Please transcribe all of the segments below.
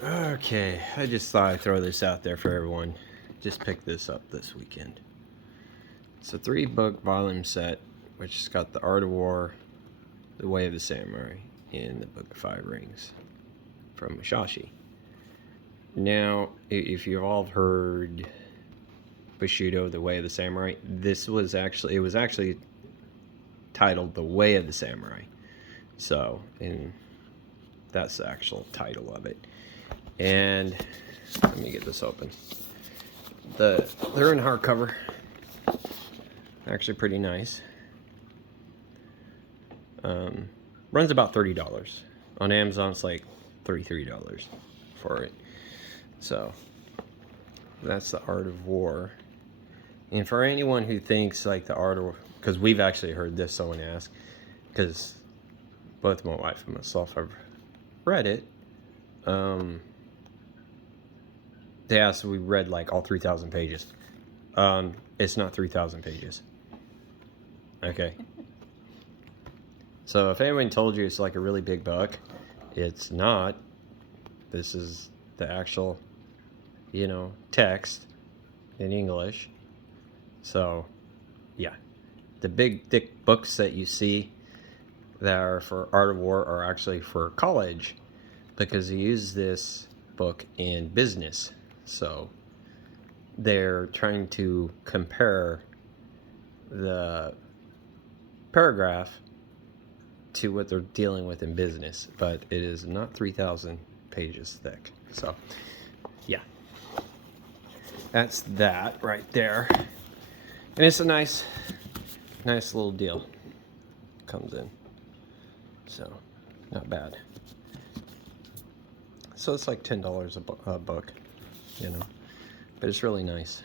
Okay, I just thought I'd throw this out there for everyone. Just picked this up this weekend. It's a 3-book volume set, which has got The Art of War, The Way of the Samurai, and The Book of Five Rings from Musashi. Now, if you've all heard Bushido, The Way of the Samurai, it was actually titled The Way of the Samurai. So, and that's the actual title of it. And let me get this open. They're in hardcover. Actually, pretty nice. Runs about $30 on Amazon. It's like $33 for it. So that's The Art of War. And for anyone who thinks like The Art of War, because we've actually heard this, someone ask, because both my wife and myself have read it. They asked if we read like all 3,000 pages. It's not 3,000 pages. Okay. So if anyone told you it's like a really big book, it's not. This is the actual, text in English. So, yeah. The big thick books that you see that are for Art of War are actually for college because he used this book in business. So they're trying to compare the paragraph to what they're dealing with in business, but it is not 3,000 pages thick. So, yeah, that's that right there, and it's a nice little deal. Comes in, so not bad. So it's like $10 a book, but it's really nice.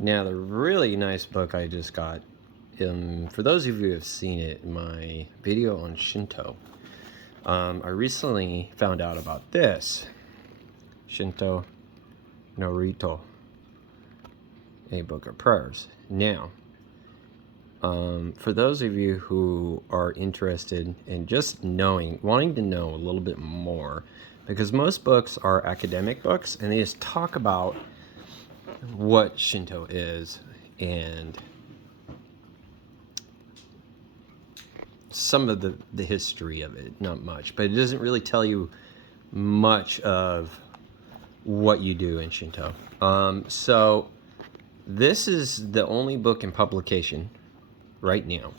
Now the really nice book I just got. For those of you who have seen it, my video on Shinto, I recently found out about this. Shinto no Rito, a book of prayers. Now, for those of you who are interested in just wanting to know a little bit more, because most books are academic books and they just talk about what Shinto is and some of the history of it, not much, but it doesn't really tell you much of what you do in Shinto. So this is the only book in publication right now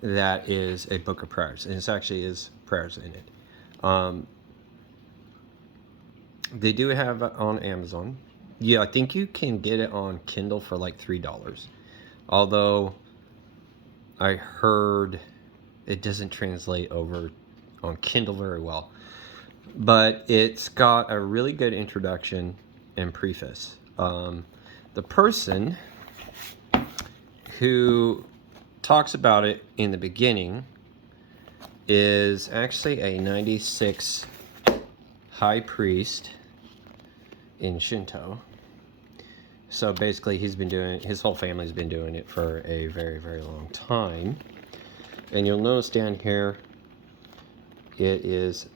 that is a book of prayers, and it actually is prayers in it. They do have it on Amazon. Yeah, I think you can get it on Kindle for like $3. Although I heard it doesn't translate over on Kindle very well. But it's got a really good introduction and preface. The person who talks about it in the beginning is actually a 96 high priest in Shinto. So basically his whole family's been doing it for a very, very long time. And you'll notice down here, it is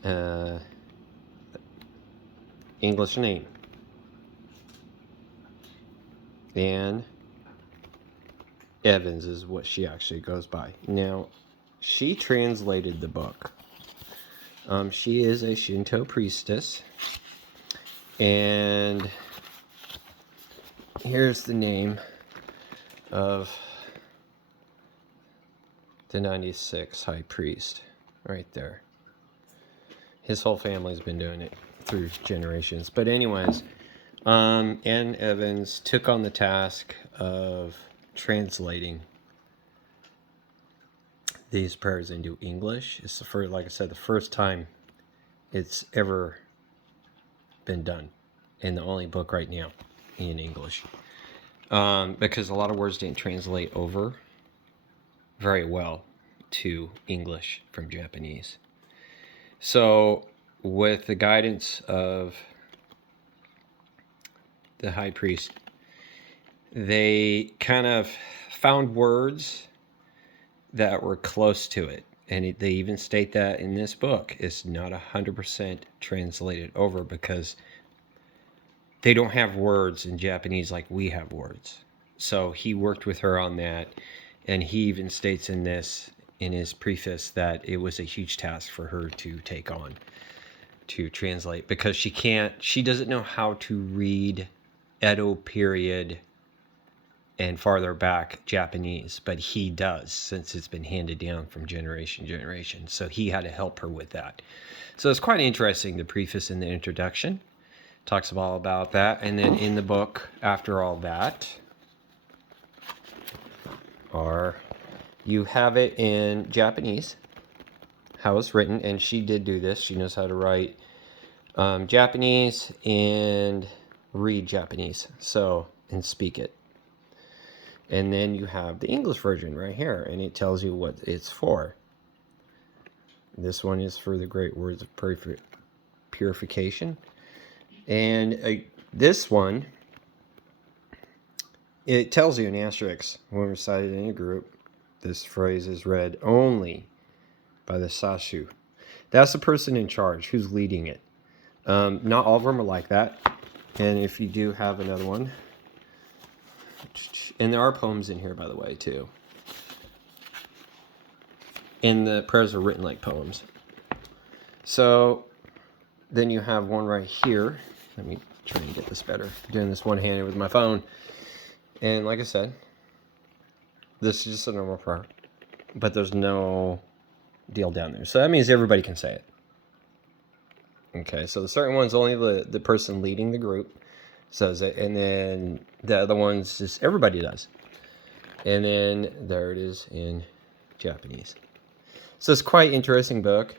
English name. And Evans is what she actually goes by. Now, she translated the book. She is a Shinto priestess. And here's the name of the 96 high priest right there. His whole family's been doing it through generations. But anyways, Ann Evans took on the task of translating these prayers into English. It's the first, like I said, the first time it's ever been done, and the only book right now in English. Because a lot of words didn't translate over very well to English from Japanese. So, with the guidance of the high priest, they kind of found words that were close to it, And they even state that in this book, it's not 100% translated over because they don't have words in Japanese like we have words. So he worked with her on that, and he even states in this, in his preface, that it was a huge task for her to take on, to translate, because she doesn't know how to read Edo period and farther back Japanese, but he does, since it's been handed down from generation to generation. So he had to help her with that. So it's quite interesting, the preface and the introduction talks all about that. And then in the book, after all that, you have it in Japanese, how it's written. And she did do this. She knows how to write Japanese and read Japanese, so, and speak it. And then you have the English version right here, and it tells you what it's for. This one is for the great words of purification. And this one, it tells you in asterisks, when recited in a group, this phrase is read only by the Sashu. That's the person in charge who's leading it. Not all of them are like that. And if you do have another one, and there are poems in here, by the way, too. And the prayers are written like poems. So then you have one right here. Let me try and get this better. I'm doing this one-handed with my phone. And like I said, this is just a normal prayer, but there's no deal down there. So that means everybody can say it. Okay, so the certain ones, only the person leading the group says it, and then the other ones, just everybody does. And then there it is in Japanese. So it's quite interesting book.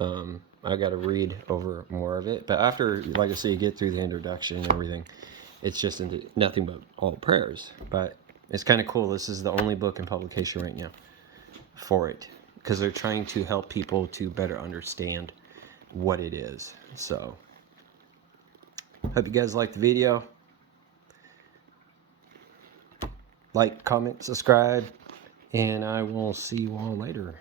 I got to read over more of it, but after, like I say, you get through the introduction and everything, it's just into nothing but all prayers. But it's kind of cool. This is the only book in publication right now for it, because they're trying to help people to better understand what it is. So hope you guys liked the video. Like, comment, subscribe, and I will see you all later.